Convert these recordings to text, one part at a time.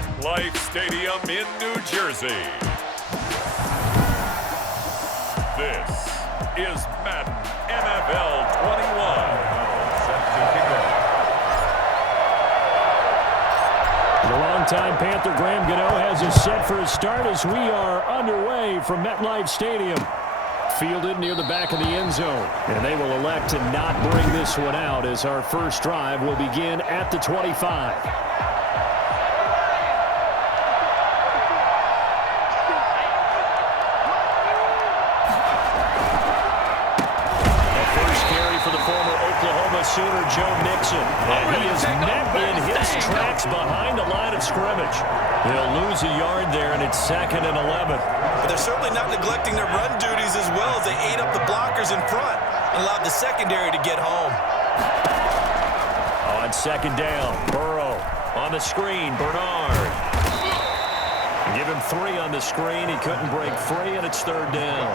MetLife Stadium in New Jersey. This is Madden NFL 21. Set to kick off. The longtime Panther Graham Gano has us set for a start as we are underway from MetLife Stadium. Fielded near the back of the end zone. And they will elect to not bring this one out as our first drive will begin at the 25. Sooner Joe Mixon, and he is met in his tracks behind the line of scrimmage. He'll lose a yard there, and it's 2nd and 11. But they're certainly not neglecting their run duties as well as they ate up the blockers in front and allowed the secondary to get home. On 2nd down, Burrow on the screen, Bernard. Give him 3 on the screen. He couldn't break free, and it's 3rd down.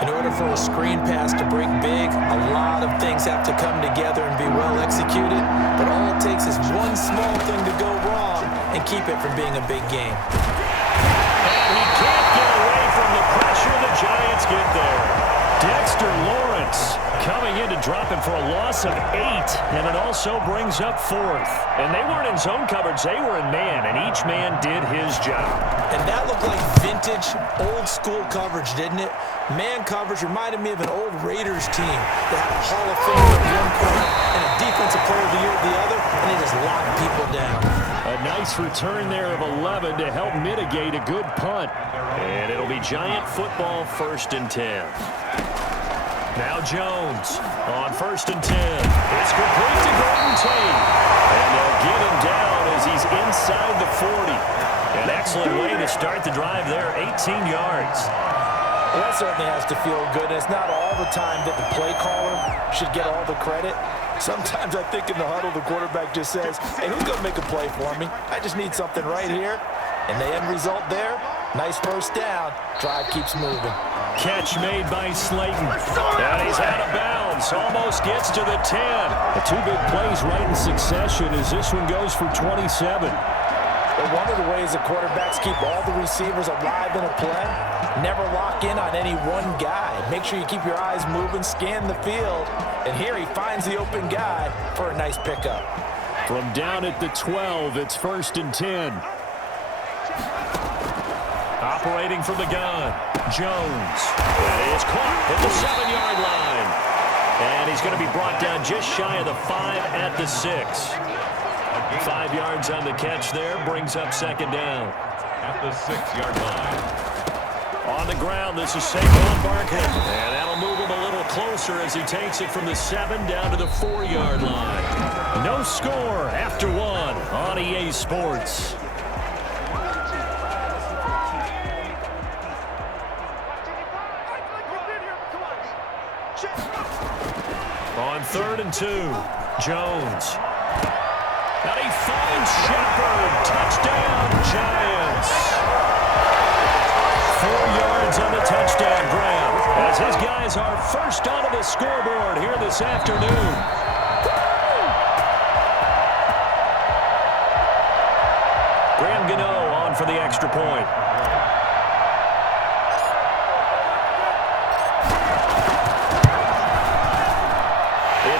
In order for a screen pass to break big, a lot of things have to come together and be well executed. But all it takes is one small thing to go wrong and keep it from being a big game. And he can't get away from the pressure. The Giants get there. Dexter Lawrence coming in to drop him for a loss of 8, and it also brings up 4th. And they weren't in zone coverage. They were in man, and each man did his job. And that looked like vintage, old-school coverage, didn't it? Man coverage reminded me of an old Raiders team that had a Hall of Famer at one corner and a Defensive Player of the Year at the other, and they just locked people down. A nice return there of 11 to help mitigate a good punt. And it'll be Giant football, 1st and 10. Now Jones on 1st and 10. It's complete to Golden Tate. And they'll get him down as he's inside the 40. An excellent way to start the drive there, 18 yards. Well, that certainly has to feel good. It's not all the time that the play caller should get all the credit. Sometimes I think in the huddle, the quarterback just says, hey, who's going to make a play for me? I just need something right here. And the end result there, nice 1st down. Drive keeps moving. Catch made by Slayton. And he's out of bounds. Almost gets to the 10. The 2 big plays right in succession as this one goes for 27. But one of the ways the quarterbacks keep all the receivers alive in a play, never lock in on any one guy. Make sure you keep your eyes moving, scan the field. And here he finds the open guy for a nice pickup. From down at the 12, it's 1st and 10. Operating from the gun, Jones. And he is caught at the 7-yard line. And he's going to be brought down just shy of the 5 at the 6. 5 yards on the catch there, brings up 2nd down. At the 6-yard line. On the ground, this is Saquon Barkley. And that'll move him a little closer as he takes it from the 7 down to the 4-yard line. No score after 1 on EA Sports. On 3rd and 2, Jones. And he finds Shepard. Touchdown, Giants. 4 yards on the touchdown grab as his guys are first onto the scoreboard here this afternoon. Graham Gano on for the extra point.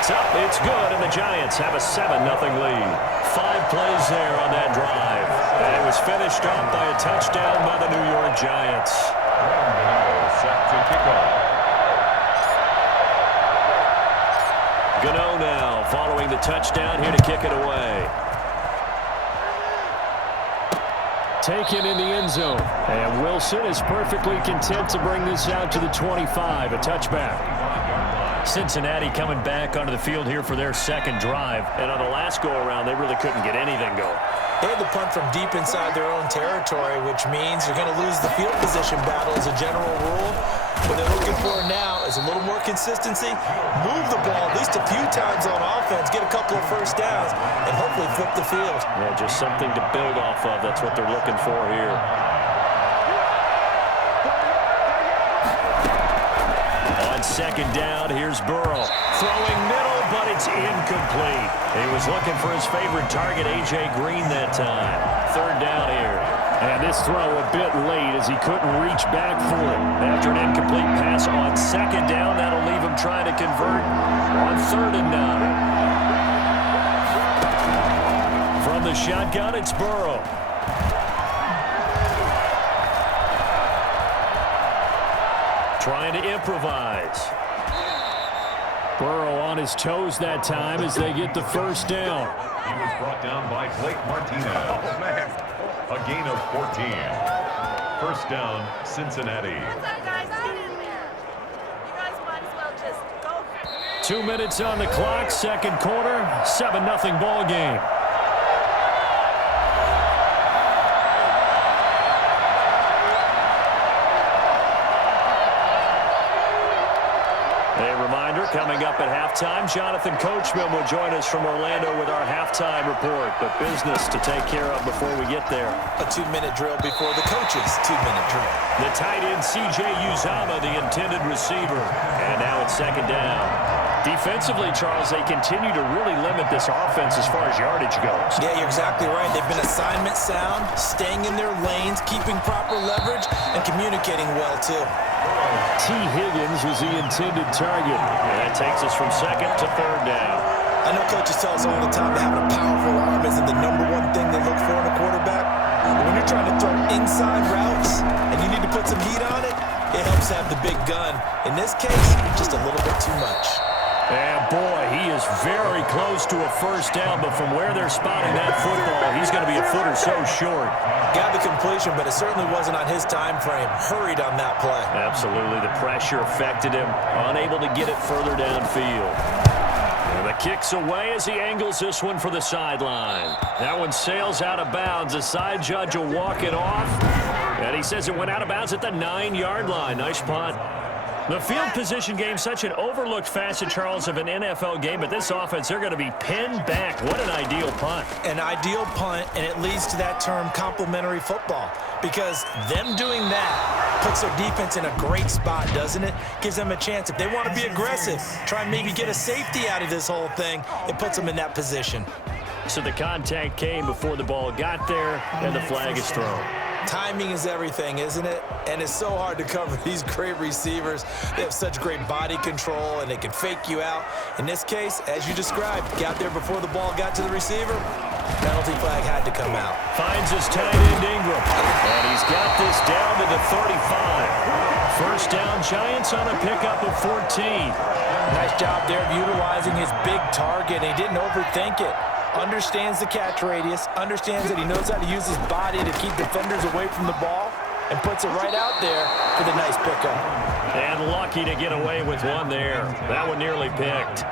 It's up, it's good, and the Giants have a 7-0 lead. 5 plays there on that drive. And it was finished off by a touchdown by the New York Giants. Set to kick off. Gano now following the touchdown here to kick it away. Taken in the end zone. And Wilson is perfectly content to bring this out to the 25, a touchback. Cincinnati coming back onto the field here for their 2nd drive. And on the last go-around, they really couldn't get anything going. They had to punt from deep inside their own territory, which means you're going to lose the field position battle as a general rule. What they're looking for now is a little more consistency, move the ball at least a few times on offense, get a couple of 1st downs, and hopefully flip the field. Yeah, just something to build off of. That's what they're looking for here. On 2nd down, here's Burrow. Throwing middle, but it's incomplete. He was looking for his favorite target, A.J. Green, that time. 3rd down here. This throw a bit late as he couldn't reach back for it. After an incomplete pass on second down, that'll leave him trying to convert on 3rd and 9. From the shotgun, it's Burrow. Trying to improvise. Burrow on his toes that time as they get the first down. He was brought down by Blake Martinez. Oh, man. A gain of 14. First down, Cincinnati. What's up, guys? Get in there. You guys might as well just go. 2 minutes on the clock, second quarter, 7-0 ball game. A reminder, coming up at halftime, Jonathan Coachman will join us from Orlando with our halftime report, but business to take care of before we get there. A 2-minute drill before the coach's 2-minute drill. The tight end, C.J. Uzomah, the intended receiver. And now it's second down. Defensively, Charles, they continue to really limit this offense as far as yardage goes. Yeah, you're exactly right. They've been assignment sound, staying in their lanes, keeping proper leverage, and communicating well, too. T. Higgins was the intended target. And that takes us from second to third down. I know coaches tell us all the time that having a powerful arm isn't the #1 thing they look for in a quarterback. But when you're trying to throw inside routes and you need to put some heat on it, it helps have the big gun. In this case, just a little bit too much. And boy, he is very close to a first down, but from where they're spotting that football, he's going to be a foot or so short. Got the completion, but it certainly wasn't on his time frame. Hurried on that play. Absolutely, the pressure affected him, unable to get it further downfield. And the kick's away as he angles this one for the sideline. That one sails out of bounds. The side judge will walk it off, and he says it went out of bounds at the 9-yard line. Nice punt. The field position game, such an overlooked facet, Charles, of an NFL game, but this offense, they're going to be pinned back. What an ideal punt. An ideal punt, and it leads to that term complementary football, because them doing that puts their defense in a great spot, doesn't it? Gives them a chance. If they want to be aggressive, try and maybe get a safety out of this whole thing, it puts them in that position. So the contact came before the ball got there, and the flag is thrown. Timing is everything, isn't it? And it's so hard to cover these great receivers. They have such great body control, and they can fake you out. In this case, as you described, got there before the ball got to the receiver. Penalty flag had to come out. Finds his tight end Ingram, and he's got this down to the 35. First down, Giants on a pickup of 14. Nice job there of utilizing his big target, and he didn't overthink it. Understands the catch radius, understands that he knows how to use his body to keep defenders away from the ball, and puts it right out there for the nice pickup. And lucky to get away with one there. That one nearly picked.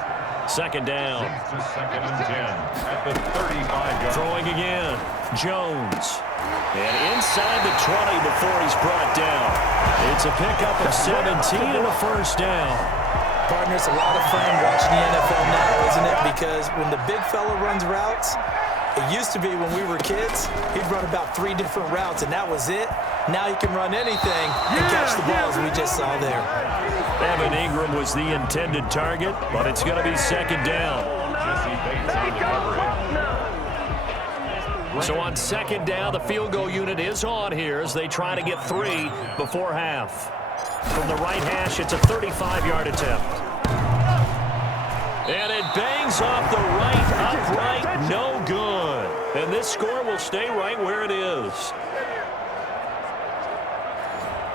Second down. Second and 10 at the 35-yard. Throwing again. Jones. And inside the 20 before he's brought down. It's a pickup of 17 and a first down. Partner, it's a lot of fun watching the NFL now, isn't it? Because when the big fella runs routes, it used to be when we were kids, he'd run about 3 different routes, and that was it. Now he can run anything and catch the balls we just saw there. Evan Ingram was the intended target, but it's going to be second down. Jesse Bates on the coverage. So on second down, the field goal unit is on here as they try to get 3 before half. From the right hash, it's a 35-yard attempt. And it bangs off the right upright, no good. And this score will stay right where it is.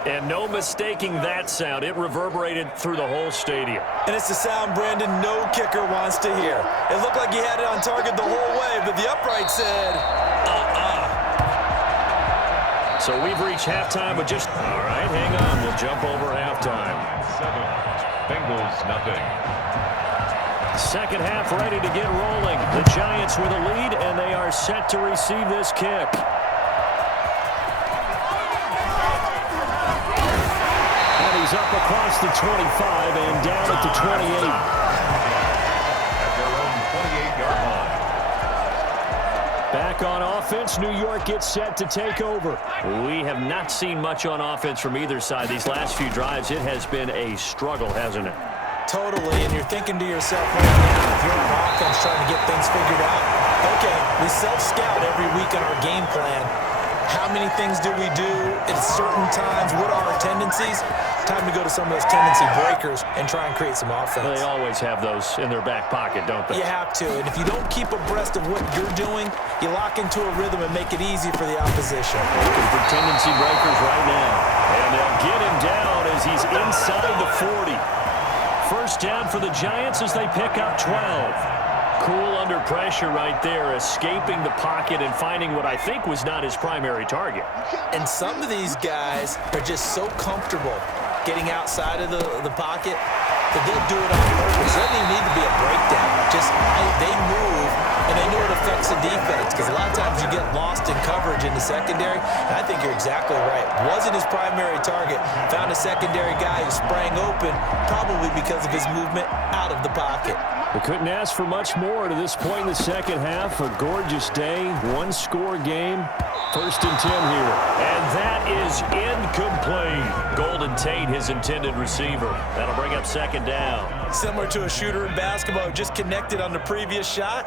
And no mistaking that sound. It reverberated through the whole stadium. And it's the sound Brandon no kicker wants to hear. It looked like he had it on target the whole way, but the upright said, So we've reached halftime with just... All right, hang on. We'll jump over halftime. 7. Bengals nothing. Second half ready to get rolling. The Giants with a lead, and they are set to receive this kick. And he's up across the 25 and down at the 28. At their own 28-yard line. Back on offense, New York gets set to take over. We have not seen much on offense from either side. These last few drives, it has been a struggle, hasn't it? Totally, and you're thinking to yourself right now, if you're on offense trying to get things figured out, okay, we self-scout every week on our game plan. How many things do we do at certain times? What are our tendencies? Time to go to some of those tendency breakers and try and create some offense. Well, they always have those in their back pocket, don't they? You have to, and if you don't keep abreast of what you're doing, you lock into a rhythm and make it easy for the opposition. Looking for tendency breakers right now. And they'll get him down as he's inside the 40. First down for the Giants as they pick up 12. Cool under pressure right there, escaping the pocket and finding what I think was not his primary target. And some of these guys are just so comfortable getting outside of the pocket that they'll do it on purpose. It doesn't even need to be a breakdown. Just they move, and they know it affects the defense because a lot of times you get lost in coverage in the secondary, and I think you're exactly right. Wasn't his primary target. Found a secondary guy who sprang open, probably because of his movement out of the pocket. We couldn't ask for much more to this point in the second half. A gorgeous day, one-score game. First and 10 here. And that is incomplete. Golden Tate, his intended receiver. That'll bring up second down. Similar to a shooter in basketball who just connected on the previous shot.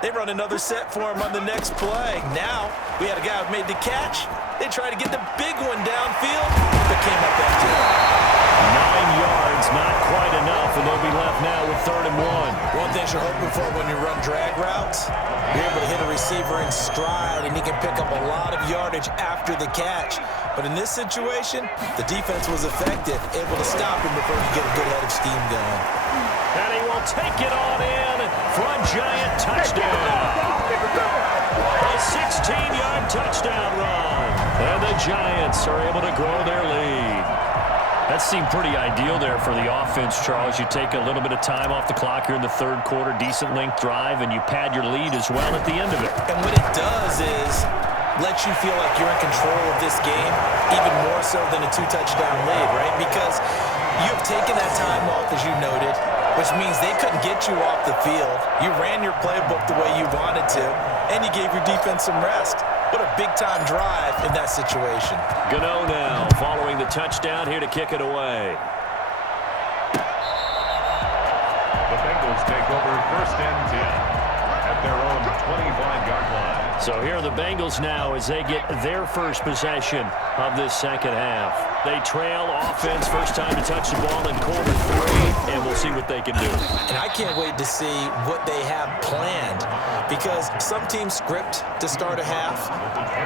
They run another set for him on the next play. Now, we had a guy who made the catch. They tried to get the big one downfield, but came up empty. 9 yards, not quite enough, and they'll be left now with 3rd and 1. One thing you're hoping for when you run drag routes, you're able to hit a receiver in stride, and he can pick up a lot of yardage after the catch. But in this situation, the defense was effective, able to stop him before he could get a good head of steam going. And he will take it on in for a Giant touchdown. A 16-yard touchdown run. And the Giants are able to grow their lead. That seemed pretty ideal there for the offense, Charles. You take a little bit of time off the clock here in the third quarter, decent length drive, and you pad your lead as well at the end of it. And what it does is let you feel like you're in control of this game, even more so than a 2-touchdown lead, right? Because you've taken that time off, as you noted, which means they couldn't get you off the field. You ran your playbook the way you wanted to, and you gave your defense some rest. What a big-time drive in that situation. Gano now following the touchdown here to kick it away. The Bengals take over 1st and 10 at their own 25-yard line. So here are the Bengals now as they get their first possession of this second half. They trail offense, first time to touch the ball in quarter 3, and we'll see what they can do. And I can't wait to see what they have planned, because some teams script to start a half.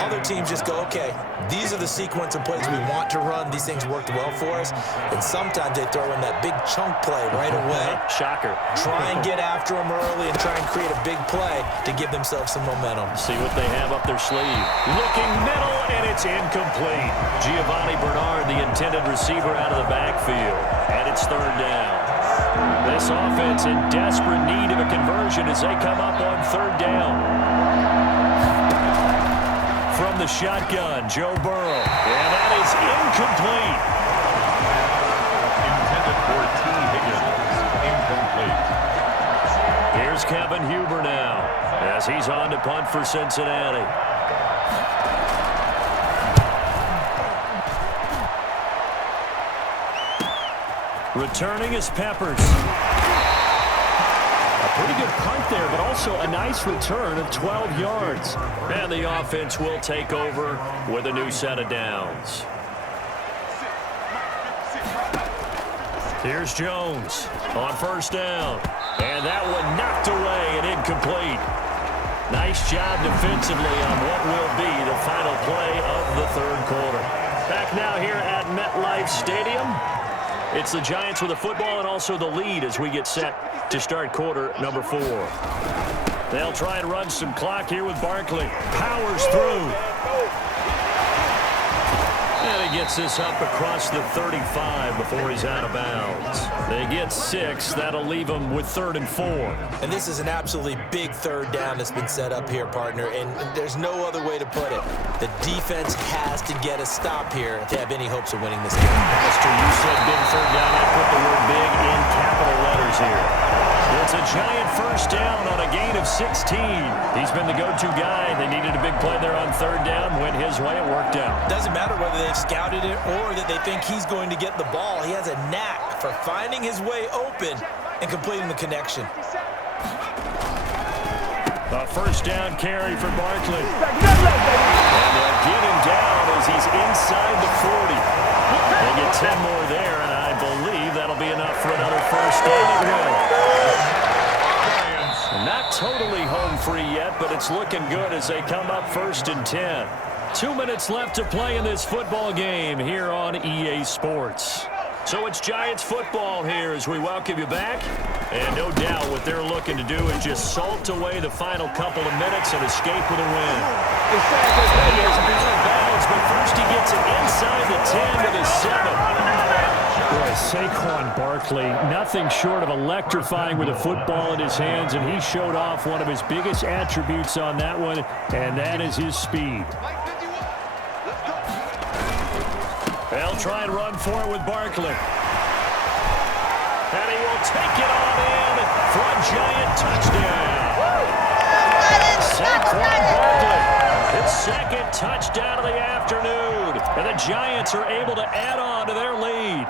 Other teams just go, okay, these are the sequence of plays we want to run. These things worked well for us. And sometimes they throw in that big chunk play right away. Shocker. Try and get after them early and try and create a big play to give themselves some momentum. See what they have up their sleeve. Looking middle, and it's incomplete. Giovanni Bernard, the intended receiver, out of the backfield. And it's 3rd down. This offense in desperate need of a conversion as they come up on 3rd down. From the shotgun, Joe Burrow. And that is incomplete. Intended for T. Higgins. Incomplete. Here's Kevin Huber now as he's on to punt for Cincinnati. Returning is Peppers. A pretty good punt there, but also a nice return of 12 yards. And the offense will take over with a new set of downs. Here's Jones on 1st down. And that one knocked away and incomplete. Nice job defensively on what will be the final play of the 3rd quarter. Back now here at MetLife Stadium. It's the Giants with the football and also the lead as we get set to start quarter number 4. They'll try and run some clock here with Barkley. Powers through. And he gets this up across the 35 before he's out of bounds. They get 6. That'll leave them with 3rd and 4. And this is an absolutely big 3rd down that's been set up here, partner, and there's no other way to put it. The defense has to get a stop here if they have any hopes of winning this game. Mister, you said big 3rd down. I put the word big in capital letters here. It's a Giant first down on a gain of 16. He's been the go-to guy. They needed a big play there on 3rd down. Went his way. It worked out. Doesn't matter whether they've scouted it or that they think he's going to get the ball. He has a knack for finding his way open and completing the connection. A first down carry for Barkley. And they'll get him down it's looking good as they come up 1st and 10. 2 minutes left to play in this football game here on EA Sports. So it's Giants football here as we welcome you back. And no doubt what they're looking to do is just salt away the final couple of minutes and escape with a win. He is out of bounds, but first he gets it inside the 10 to the 7. Boy, Saquon Barkley, nothing short of electrifying with a football in his hands, and he showed off one of his biggest attributes on that one, and that is his speed. They'll try and run for it with Barkley. And he will take it on in for a Giant touchdown. Saquon Barkley, his second touchdown of the afternoon. And the Giants are able to add on to their lead.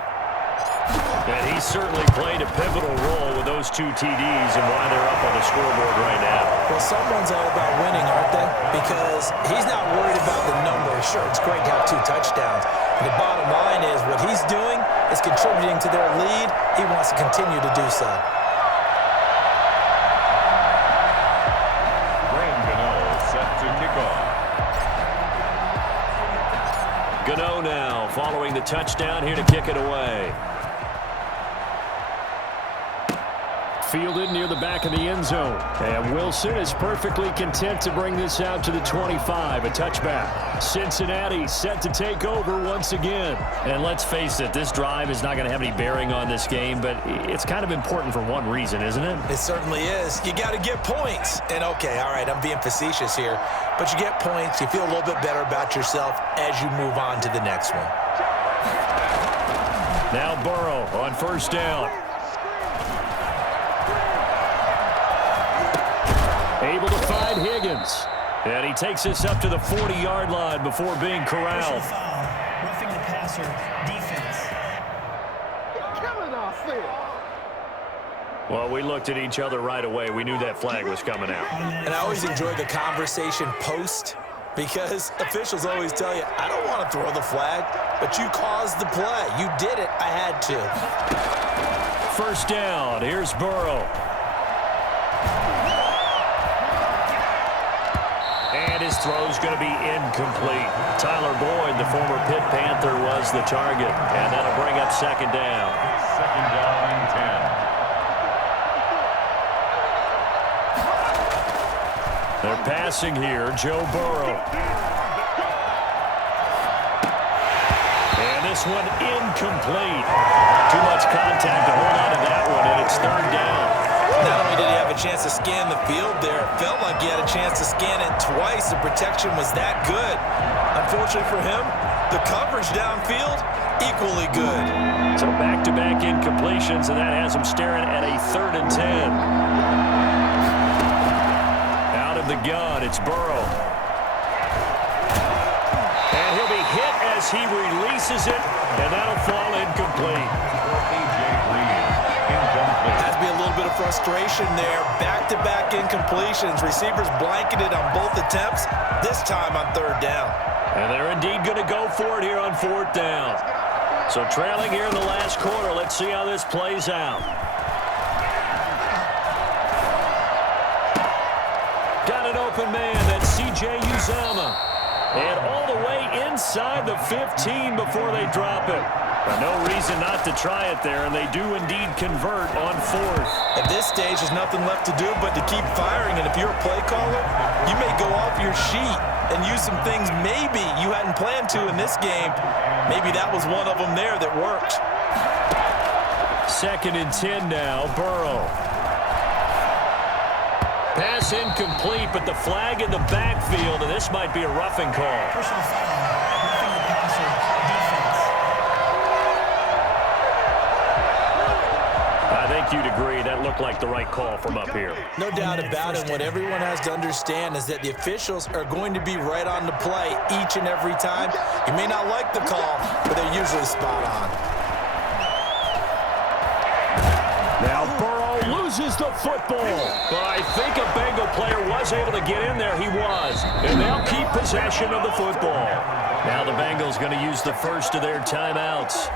And he certainly played a pivotal role with those 2 TDs and why they're up on the scoreboard right now. Well, someone's all about winning, aren't they? Because he's not worried about the numbers. Sure, it's great to have 2 touchdowns. The bottom line is what he's doing is contributing to their lead. He wants to continue to do so. Set to kick off. Gano now following the touchdown here to kick it away. Fielded near the back of the end zone. And Wilson is perfectly content to bring this out to the 25, a touchback. Cincinnati set to take over once again. And let's face it, this drive is not going to have any bearing on this game, but it's kind of important for one reason, isn't it? It certainly is. You got to get points. And okay, all right, I'm being facetious here, but you get points, you feel a little bit better about yourself as you move on to the next one. Now Burrow on 1st down. Able to find Higgins. And he takes this up to the 40-yard line before being corralled. Roughing the passer, defense. Well, we looked at each other right away. We knew that flag was coming out. And I always enjoy the conversation post because officials always tell you, I don't want to throw the flag, but you caused the play. You did it. I had to. 1st down. Here's Burrow. And his throw's going to be incomplete. Tyler Boyd, the former Pitt Panther, was the target. And that'll bring up 2nd down. 2nd down and 10. They're passing here. Joe Burrow. And this one incomplete. Too much contact to hold on to that one, and it's 3rd down. Not only did he have a chance to scan the field there, it felt like he had a chance to scan it twice. The protection was that good. Unfortunately for him, the coverage downfield, equally good. So back-to-back incompletions, and that has him staring at a 3rd and 10. Out of the gun, it's Burrow. And he'll be hit as he releases it, and that'll fall incomplete. Has to be a little bit of frustration there. Back-to-back incompletions. Receivers blanketed on both attempts, this time on 3rd down. And they're indeed going to go for it here on 4th down. So trailing here in the last quarter. Let's see how this plays out. Got an open man. That's C.J. Uzomah. And all the way inside the 15 before they drop it. No reason not to try it there, and they do indeed convert on 4th. At this stage, there's nothing left to do but to keep firing, and if you're a play caller, you may go off your sheet and use some things maybe you hadn't planned to in this game. Maybe that was one of them there that worked. 2nd and 10 now, Burrow. Pass incomplete, but the flag in the backfield, and this might be a roughing call. Personal foul, roughing the passer, defense. I think you'd agree that looked like the right call from up here. No doubt about it. What everyone has to understand is that the officials are going to be right on the play each and every time. You may not like the call, but they're usually spot on. Now Burrow loses the football. But I think a Bengal player was able to get in there. He was. And they'll keep possession of the football. Now the Bengals going to use the first of their timeouts,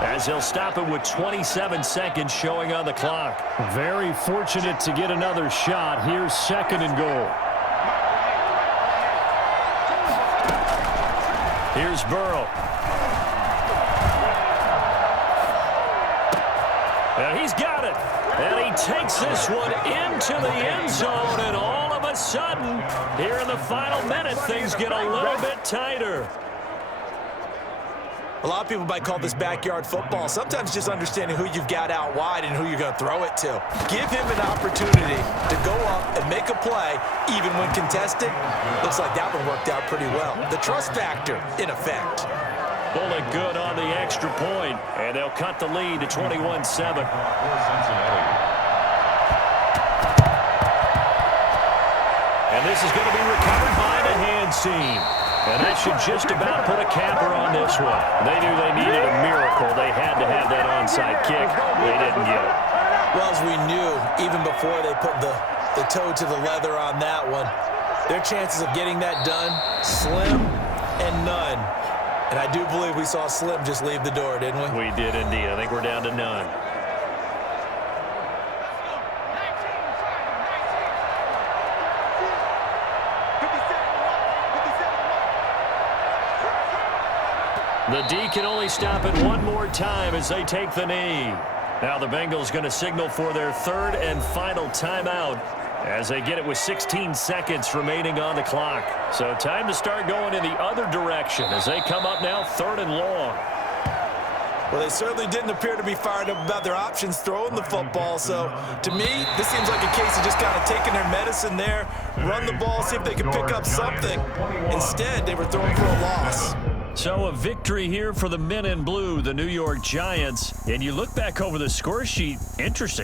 as they'll stop it with 27 seconds showing on the clock. Very fortunate to get another shot. Here's 2nd and goal. Here's Burrow. And he's got it. And he takes this one into the end zone. And all of a sudden, here in the final minute, things get a little bit tighter. A lot of people might call this backyard football. Sometimes just understanding who you've got out wide and who you're going to throw it to. Give him an opportunity to go up and make a play, even when contested. Looks like that one worked out pretty well. The trust factor, in effect. Bullet good on the extra point, and they'll cut the lead to 21-7. And this is going to be recovered by the hands team. And that should just about put a capper on this one. They knew they needed a miracle. They had to have that onside kick. They didn't get it. Well, as we knew, even before they put the toe to the leather on that one, their chances of getting that done, slim and none. And I do believe we saw Slim just leave the door, didn't we? We did indeed. I think we're down to none. The D can only stop it one more time as they take the knee. Now the Bengals going to signal for their third and final timeout as they get it with 16 seconds remaining on the clock. So time to start going in the other direction as they come up now 3rd and long. Well, they certainly didn't appear to be fired up about their options throwing the football. So, to me, this seems like a case of just kind of taking their medicine there, run the ball, see if they can pick up something. Instead, they were throwing for a loss. So a victory here for the men in blue, the New York Giants. And you look back over the score sheet, interesting.